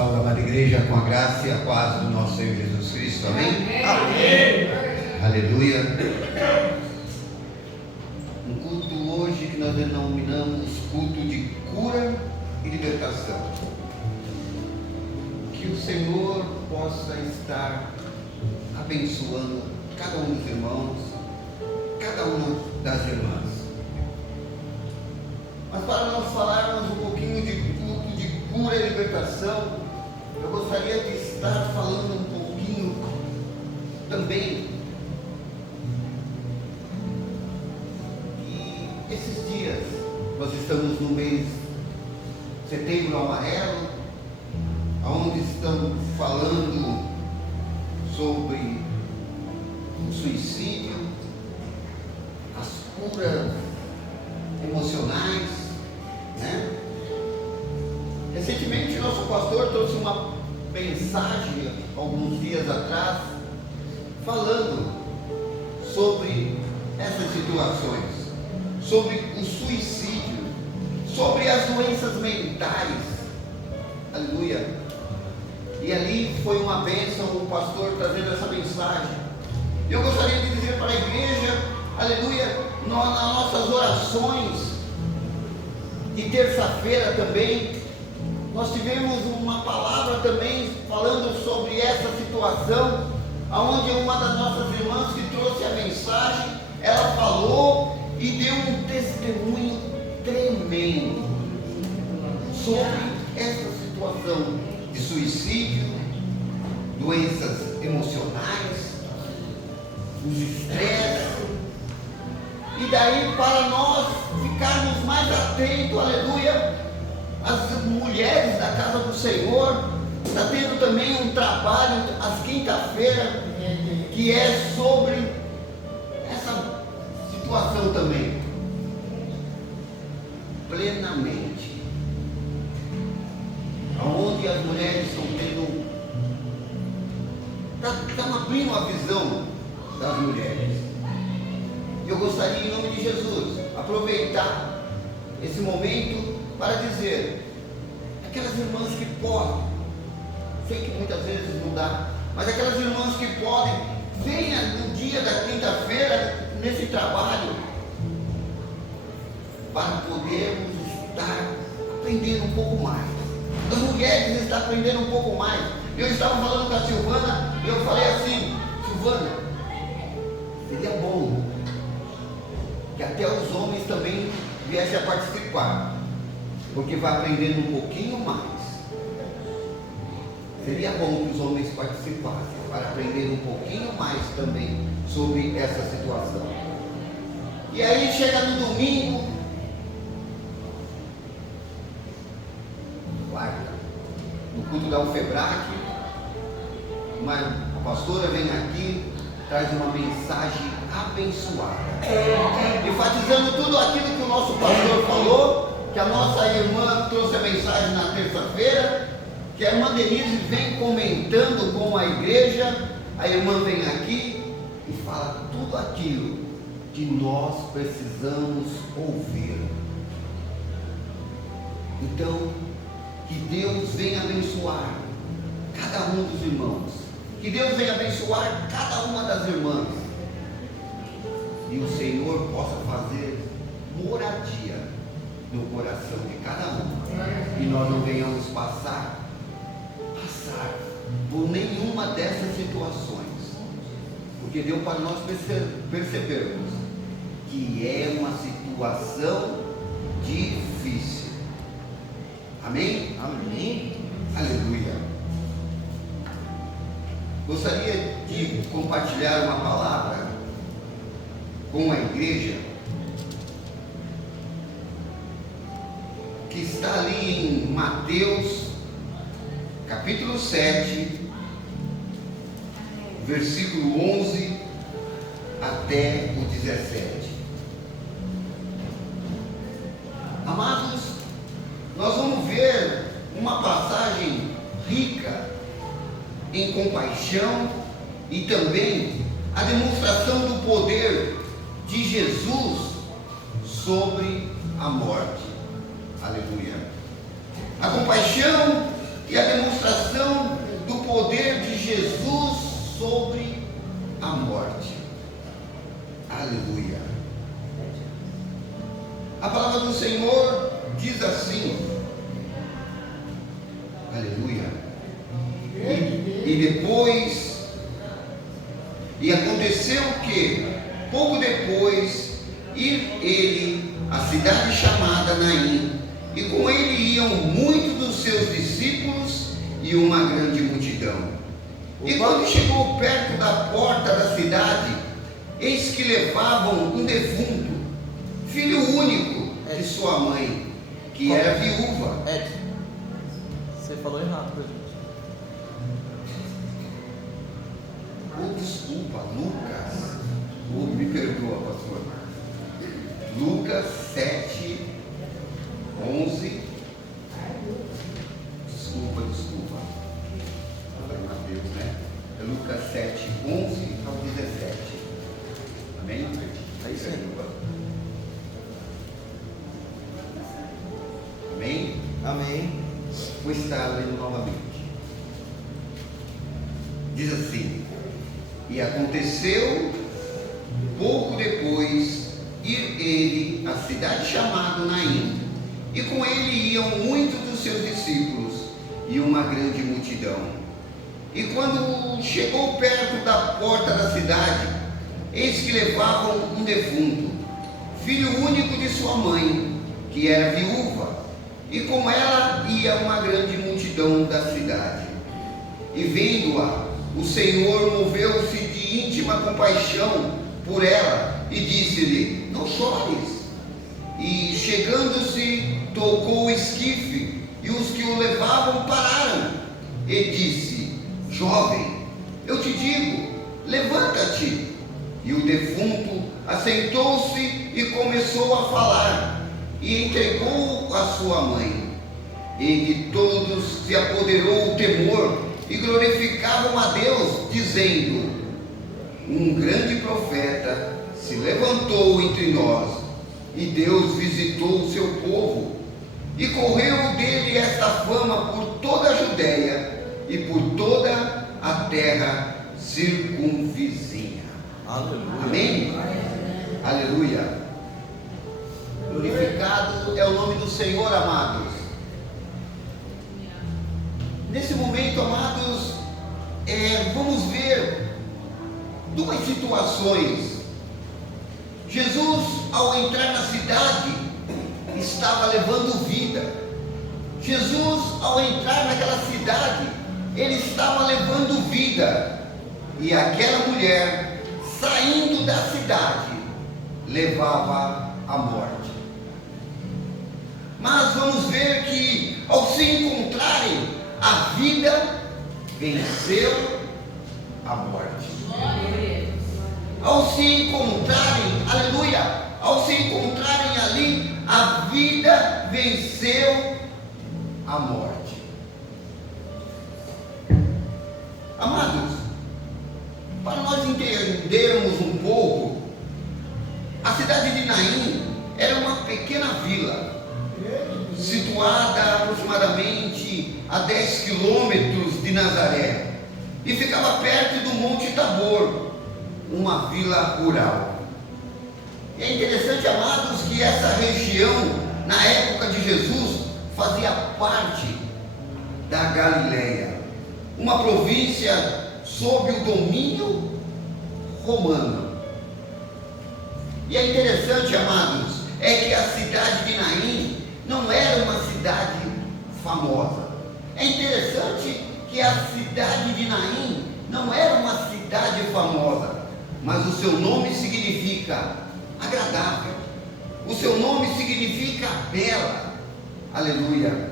Saúde, amada igreja, com a graça e a paz do nosso Senhor Jesus Cristo, amém? Amém. Aleluia. Um culto hoje que nós denominamos culto de cura e libertação. Que o Senhor possa estar abençoando cada um dos irmãos, cada uma das irmãs. Mas para nós falarmos um pouquinho de culto de cura e libertação, eu gostaria de estar falando um pouquinho também. E esses dias, nós estamos no mês Setembro Amarelo, onde estamos falando sobre o suicídio, as curas emocionais, né? Recentemente nosso pastor trouxe uma mensagem alguns dias atrás falando sobre essas situações, sobre o suicídio, sobre as doenças mentais. Aleluia. E ali foi uma bênção o pastor trazendo essa mensagem. Eu gostaria de dizer para a igreja, aleluia, nas nossas orações de terça-feira também, nós tivemos uma palavra também falando sobre essa situação, onde uma das nossas irmãs que trouxe a mensagem, ela falou e deu um testemunho tremendo sobre essa situação de suicídio, doenças emocionais, os estresses. E daí, para nós ficarmos mais atentos, aleluia, as mulheres da casa do Senhor está tendo também um trabalho às quinta-feiras que é sobre essa situação também, plenamente, onde as mulheres estão tendo, estão abrindo a visão das mulheres. Eu gostaria, em nome de Jesus, aproveitar esse momento para dizer, aquelas irmãs que podem, sei que muitas vezes não dá, mas aquelas irmãs que podem, venha no dia da quinta-feira, nesse trabalho, para podermos estar aprendendo um pouco mais. As mulheres estão aprendendo um pouco mais. Eu estava falando com a Silvana, e eu falei assim, Silvana, seria bom que até os homens também viessem a participar, porque vai aprendendo um pouquinho mais. Seria bom que os homens participassem, para aprender um pouquinho mais também sobre essa situação. E aí chega no domingo, quarta, no culto da UFEBRAC, a pastora vem aqui, traz uma mensagem abençoada, enfatizando tudo aquilo que o nosso pastor falou, que a nossa irmã trouxe a mensagem na terça-feira, que a irmã Denise vem comentando com a igreja. A irmã vem aqui e fala tudo aquilo que nós precisamos ouvir. Então, que Deus venha abençoar cada um dos irmãos, que Deus venha abençoar cada uma das irmãs, e o Senhor possa fazer moradia no coração de cada um, e nós não venhamos passar por nenhuma dessas situações, porque deu para nós percebermos que é uma situação difícil. Amém? Amém. Aleluia. Gostaria de compartilhar uma palavra com a igreja que está ali em Mateus capítulo 7, versículo 11 até o 17. Amados, nós vamos ver uma passagem rica em compaixão e também a demonstração do poder de Jesus sobre a morte. Aleluia. A compaixão e a demonstração do poder de Jesus sobre a morte. Aleluia. A palavra do Senhor diz assim, aleluia, e aconteceu que, pouco depois, ir ele à cidade chamada Naim, e com ele iam muitos dos seus discípulos e uma grande multidão. E quando chegou perto da porta da cidade, eis que levavam um defunto, filho único de sua mãe, que era viúva. Você falou errado pra gente. Desculpa, Lucas. Me perdoa, pastor. Lucas 7, 11. Desculpa. Falei Mateus, né? É Lucas 7, 11 ao 17. Amém? É isso aí. Amém? Amém. Vou estar lendo novamente. Diz assim: e aconteceu, pouco depois, ir ele à cidade chamada Naim, e com ele iam muitos dos seus discípulos e uma grande multidão. E quando chegou perto da porta da cidade, eis que levavam um defunto, filho único de sua mãe, que era viúva, e com ela ia uma grande multidão da cidade. E vendo-a, o Senhor moveu-se de íntima compaixão por ela e disse-lhe: não chores. E chegando-se, tocou o esquife, e os que o levavam pararam. E disse: jovem, eu te digo, levanta-te. E o defunto assentou-se e começou a falar, e entregou a sua mãe. E de todos se apoderou o temor, e glorificavam a Deus, dizendo: um grande profeta se levantou entre nós, e Deus visitou o seu povo. E correu dele esta fama por toda a Judéia e por toda a terra circunvizinha. Aleluia. Amém? Aleluia. Glorificado é o nome do Senhor, amados. Nesse momento, amados, vamos ver duas situações. Jesus, ao entrar na cidade, estava levando vida. Jesus, ao entrar naquela cidade, ele estava levando vida. E aquela mulher, saindo da cidade, levava a morte. Mas vamos ver que, ao se encontrarem, a vida venceu a morte. Ao se encontrarem, aleluia, ao se encontrarem ali, a vida venceu a morte. Amados, para nós entendermos um pouco, a cidade de Naim era uma pequena vila, situada aproximadamente a 10 quilômetros de Nazaré, e ficava perto do Monte Tabor, uma vila rural. E é interessante, amados, que essa região, na época de Jesus, fazia parte da Galileia, uma província sob o domínio romano. E é interessante, amados, é que a cidade de Naim não era uma cidade famosa. É interessante que a cidade de Naim não era uma cidade famosa, mas o seu nome significa agradável, o seu nome significa bela. Aleluia.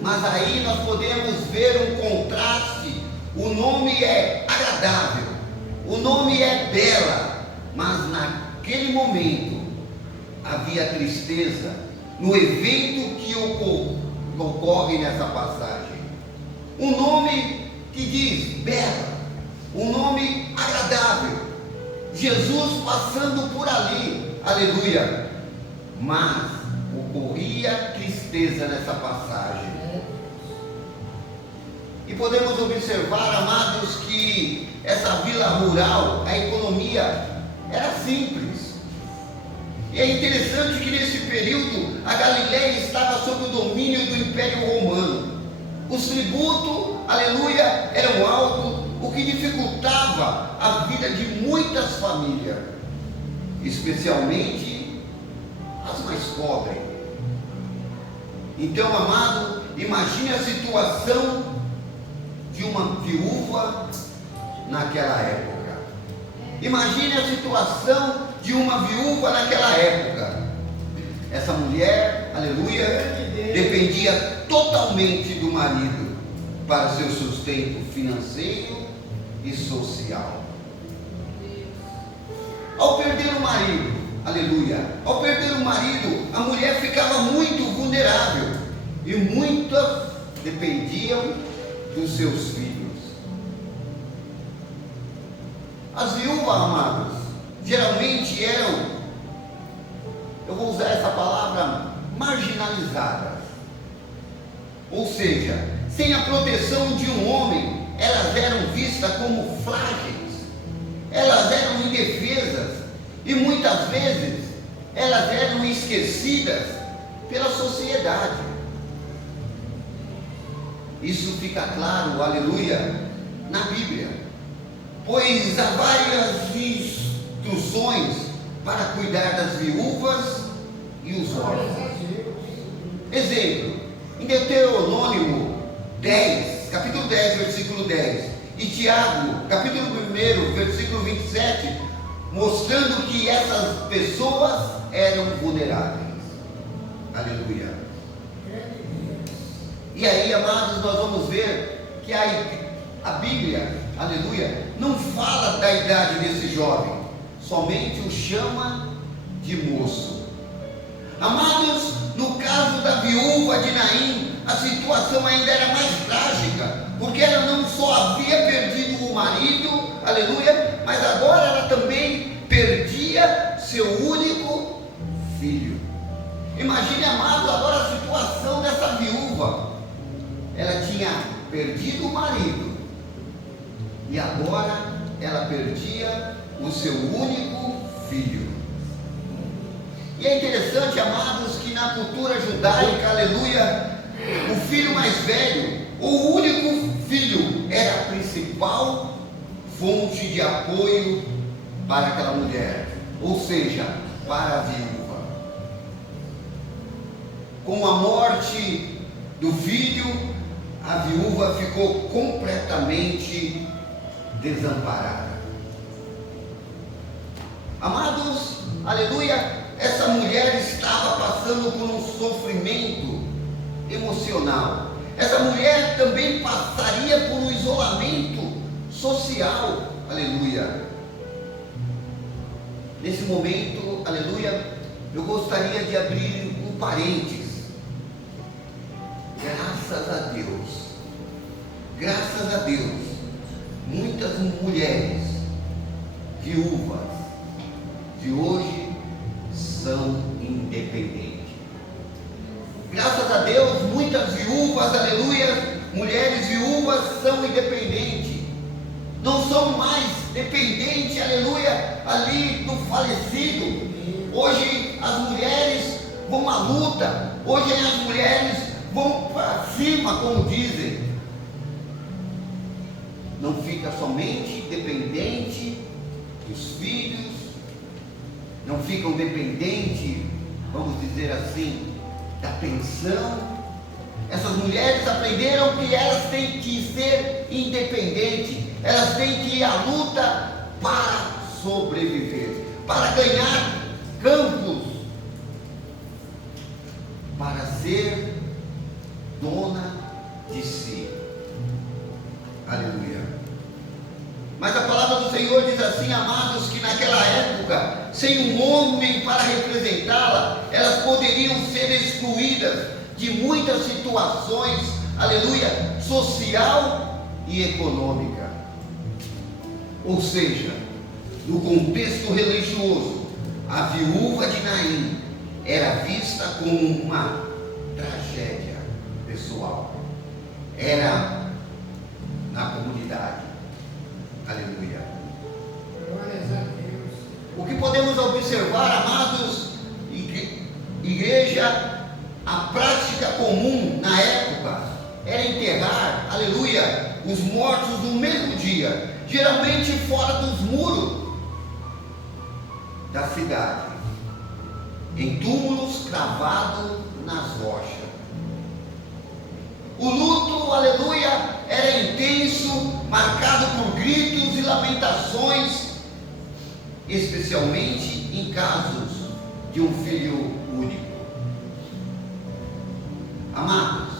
Mas aí nós podemos ver um contraste. O nome é agradável, o nome é bela, mas naquele momento havia tristeza no evento que ocorre nessa passagem. Um nome que diz bela, um nome agradável, Jesus passando por ali, aleluia. Mas ocorria tristeza nessa passagem. E podemos observar, amados, que essa vila rural, a economia era simples. E é interessante que nesse período a Galileia estava sob o domínio do Império Romano. Os tributos, aleluia, eram altos, o que dificultava a vida de muitas famílias, especialmente as mais pobres. Então, amado, imagine a situação de uma viúva naquela época. Imagine a situação de uma viúva naquela época. Essa mulher, aleluia, dependia totalmente do marido para seu sustento financeiro e social. Ao perder o marido, aleluia, ao perder o marido, a mulher ficava muito vulnerável e muitas dependiam dos seus filhos. As viúvas, amados, geralmente eram, eu vou usar essa palavra, marginalizadas. Ou seja, sem a proteção de um homem, elas eram vistas como frágeis, elas eram indefesas e muitas vezes elas eram esquecidas pela sociedade. Isso fica claro, aleluia, na Bíblia, pois há várias instruções para cuidar das viúvas e os órfãos. Exemplo, em Deuteronômio 10, capítulo 10, versículo 10, e Tiago, capítulo 1, versículo 27, mostrando que essas pessoas eram vulneráveis. Aleluia. E aí, amados, nós vamos ver que a Bíblia, aleluia, não fala da idade desse jovem, somente o chama de moço. Amados, no caso da viúva de Naim, a situação ainda era mais trágica, porque ela não só havia perdido o marido, aleluia, mas agora ela também perdia seu único filho. Imagine, amados, agora a situação dessa viúva. Ela tinha perdido o marido e agora ela perdia o seu único filho. E é interessante, amados, que na cultura judaica, aleluia, o filho mais velho, o único filho, era a principal fonte de apoio para aquela mulher, ou seja, para a viúva. Com a morte do filho, a viúva ficou completamente desamparada. Amados, aleluia, essa mulher estava passando por um sofrimento emocional. Essa mulher também passaria por um isolamento social. Aleluia. Nesse momento, aleluia, eu gostaria de abrir um parênteses. Graças a Deus, muitas mulheres viúvas de hoje são independentes. Graças a Deus, muitas viúvas, aleluia, mulheres viúvas são independentes. Não são mais dependentes, aleluia, ali do falecido. Hoje as mulheres vão à luta. Hoje as mulheres vão para cima, como dizem. Não fica somente dependente dos filhos, não ficam dependentes, vamos dizer assim, da pensão. Essas mulheres aprenderam que elas têm que ser independentes, elas têm que ir à luta para sobreviver, para ganhar campos, para ser dona de si. Aleluia. Mas a palavra do Senhor diz assim, amados, que naquela época, sem um homem para representá-la, elas poderiam ser excluídas de muitas situações, aleluia, social e econômica. Ou seja, no contexto religioso, a viúva de Naim era vista como uma tragédia pessoal. Era aleluia, os mortos no mesmo dia, geralmente fora dos muros da cidade, em túmulos cravados nas rochas. O luto, aleluia, era intenso, marcado por gritos e lamentações, especialmente em casos de um filho único. Amados,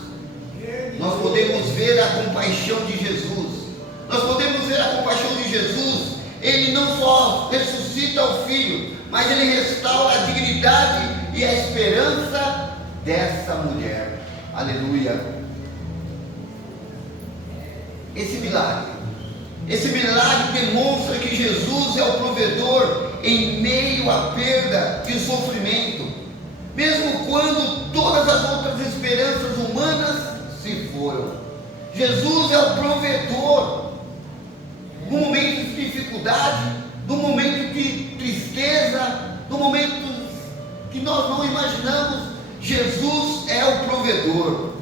nós podemos ver a compaixão de Jesus. Nós podemos ver a compaixão de Jesus. Ele não só ressuscita o filho, mas ele restaura a dignidade e a esperança dessa mulher. Aleluia. Esse milagre demonstra que Jesus é o provedor em meio à perda e sofrimento, mesmo quando todas as outras esperanças humanas se foram. Jesus é o provedor no momento de dificuldade, no momento de tristeza, no momento que nós não imaginamos. Jesus é o provedor.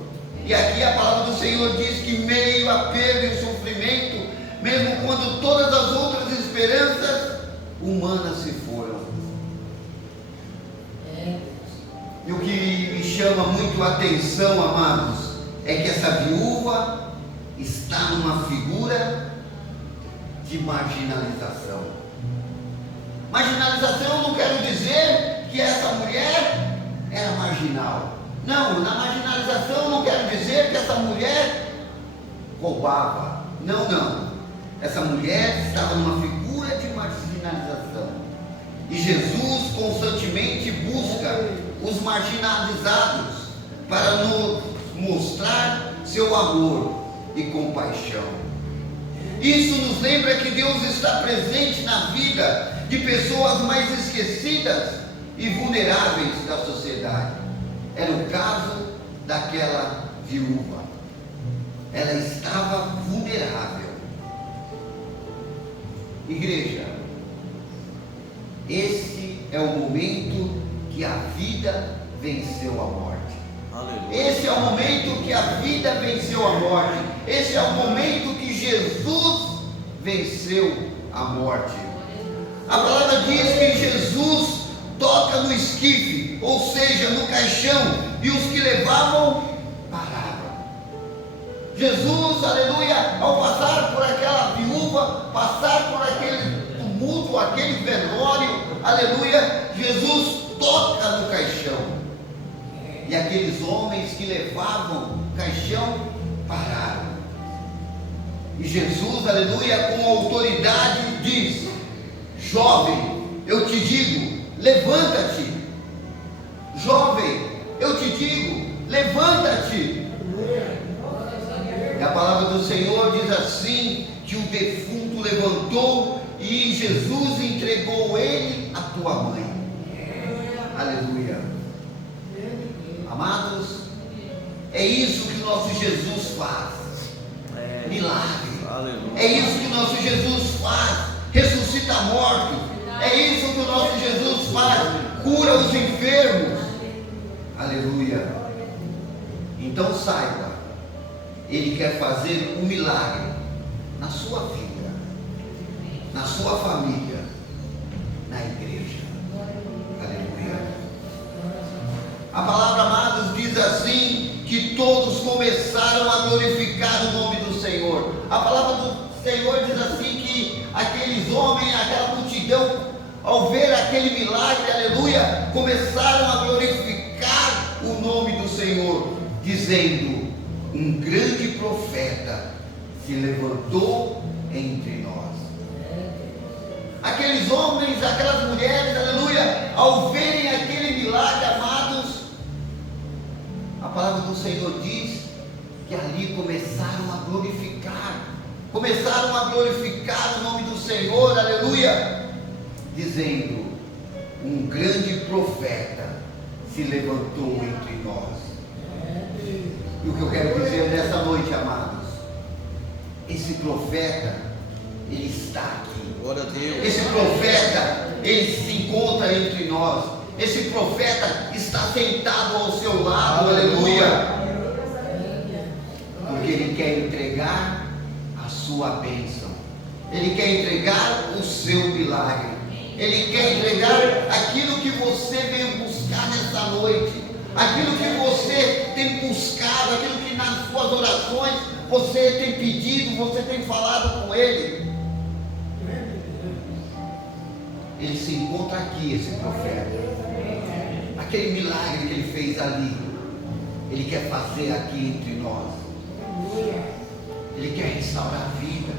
E aqui a palavra do Senhor diz que meio à perda e sofrimento, mesmo quando todas as outras esperanças humanas se foram. E o que me chama muito a atenção, amados, é que essa viúva está numa figura de marginalização. Marginalização, eu não quero dizer que essa mulher era marginal. Não, na marginalização eu não quero dizer que essa mulher roubava. Não. Essa mulher estava numa figura de marginalização. E Jesus constantemente busca os marginalizados para nos mostrar seu amor e compaixão. Isso nos lembra que Deus está presente na vida de pessoas mais esquecidas e vulneráveis da sociedade. Era o caso daquela viúva. Ela estava vulnerável. Igreja, esse é o momento que a vida venceu a morte. Aleluia. Esse é o momento que a vida venceu a morte. Esse é o momento que Jesus venceu a morte. A palavra diz que Jesus toca no esquife, ou seja, no caixão, e os que levavam pararam. Jesus, aleluia, ao passar por aquela viúva, passar por aquele tumulto, aquele velório, aleluia, Jesus toca no caixão. E aqueles homens que levavam o caixão pararam. E Jesus, aleluia, com autoridade diz: jovem, eu te digo, levanta-te. Jovem, eu te digo, levanta-te. E a palavra do Senhor diz assim: que o defunto levantou e Jesus entregou ele à tua mãe. Aleluia. Amados, é isso que nosso Jesus faz. Milagre. Aleluia. É isso que nosso Jesus faz. Ressuscita mortos. É isso que o nosso Jesus faz. Cura os enfermos. Aleluia. Então saiba, Ele quer fazer um milagre na sua vida, na sua família, na igreja. Aleluia. A palavra, amados, diz assim: que todos começaram a glorificar o nome do Senhor. A palavra do Senhor diz assim: que aqueles homens, aquela multidão, ao ver aquele milagre, aleluia, começaram a glorificar o nome do Senhor, dizendo: um grande profeta se levantou entre nós. Aqueles homens, aquelas mulheres, aleluia, ao verem aquele milagre, amados, a palavra do Senhor diz que ali começaram a glorificar o nome do Senhor, aleluia, dizendo: um grande profeta se levantou entre nós. E o que eu quero dizer nessa noite, amados, esse profeta, ele está aqui. Glória a Deus. Esse profeta, ele se encontra entre nós. Esse profeta está sentado ao seu lado, aleluia. Porque Ele quer entregar a sua bênção. Ele quer entregar o seu milagre. Ele quer entregar aquilo que você veio buscar nessa noite. Aquilo que você tem buscado, aquilo que nas suas orações você tem pedido, você tem falado com Ele. Ele se encontra aqui, esse profeta. Aquele milagre que ele fez ali, Ele quer fazer aqui entre nós. Ele quer restaurar a vida.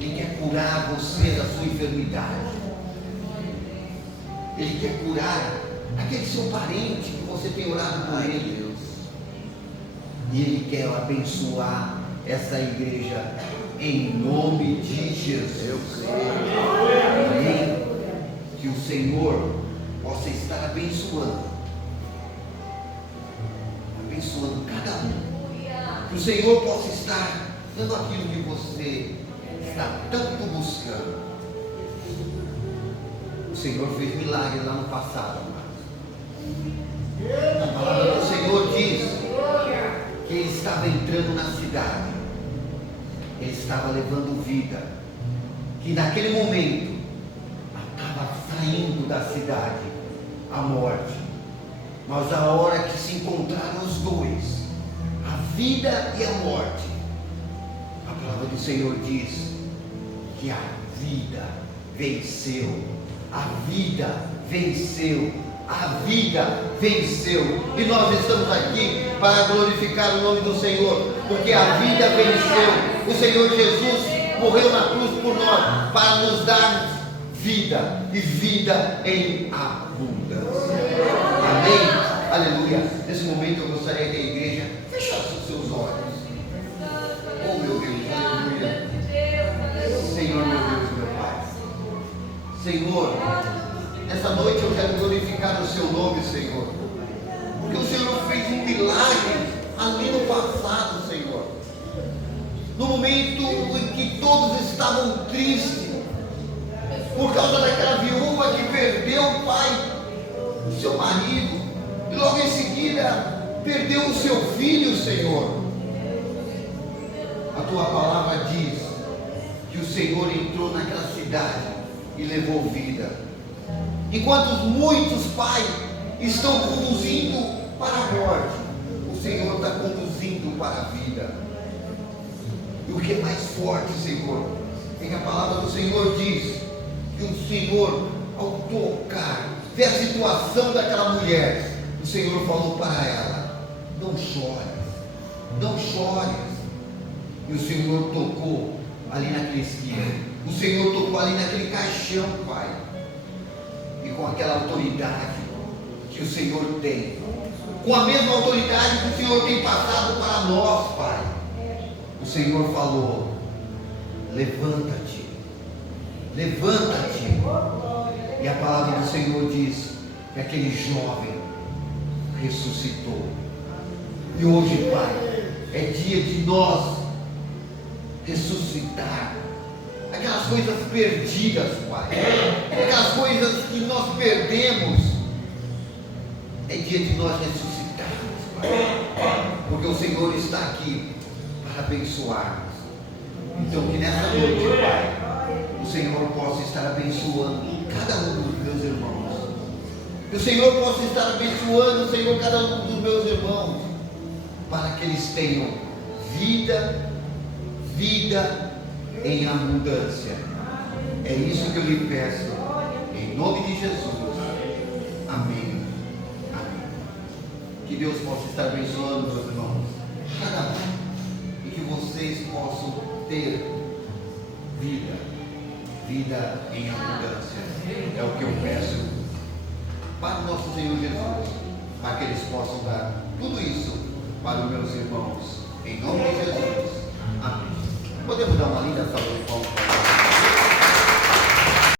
Ele quer curar você da sua enfermidade. Ele quer curar aquele seu parente que você tem orado por ele. E Ele quer abençoar essa igreja em nome de Jesus. Eu creio. Amém? Que o Senhor possa estar abençoando cada um. Que o Senhor possa estar dando aquilo que você está tanto buscando. O Senhor fez milagre lá no passado, amados. A palavra do Senhor diz que Ele estava entrando na cidade, Ele estava levando vida, que naquele momento estava saindo da cidade a morte, mas a hora que se encontraram os dois, a vida e a morte, a palavra do Senhor diz que a vida venceu, a vida venceu, a vida venceu, e nós estamos aqui para glorificar o nome do Senhor, porque a vida venceu. O Senhor Jesus morreu na cruz por nós, para nos dar vida, e vida em abundância. Amém? Aleluia. Nesse momento eu gostaria que a igreja fechasse os seus olhos. Oh meu Deus, aleluia. Senhor, meu Deus, meu Pai. Senhor, essa noite eu quero glorificar o seu nome, Senhor, porque o Senhor fez um milagre ali no passado, Senhor, no momento em que todos estavam tristes por causa daquela viúva que perdeu o pai, o seu marido, e logo em seguida perdeu o seu filho, Senhor. A tua palavra diz que o Senhor entrou naquela cidade e levou vida, enquanto muitos pais estão conduzindo para a morte, o Senhor está conduzindo para a vida. E o que é mais forte, Senhor, é que a palavra do Senhor diz que o Senhor, ao tocar, ver a situação daquela mulher, o Senhor falou para ela: não chores, não chores. E o Senhor tocou ali naquele esquina, o Senhor tocou ali naquele caixão, Pai, e com aquela autoridade que o Senhor tem, com a mesma autoridade que o Senhor tem passado para nós, Pai, o Senhor falou: levanta-te, levanta-te. E a palavra do Senhor diz que aquele jovem ressuscitou. E hoje, Pai, é dia de nós ressuscitar aquelas coisas perdidas, Pai, aquelas coisas que nós perdemos. É dia de nós ressuscitarmos, Pai, porque o Senhor está aqui para abençoarmos. Então que nessa noite, Pai, o Senhor possa estar abençoando cada um dos meus irmãos. Que o Senhor possa estar abençoando, Senhor, cada um dos meus irmãos, para que eles tenham vida, vida em abundância. É isso que eu lhe peço, em nome de Jesus. Amém. Amém. Que Deus possa estar abençoando, meus irmãos, cada um, e que vocês possam ter vida, vida em abundância. É o que eu peço para o nosso Senhor Jesus, para que eles possam dar tudo isso para os meus irmãos, em nome de Jesus. Amém. Podemos dar uma linda salva de palmas.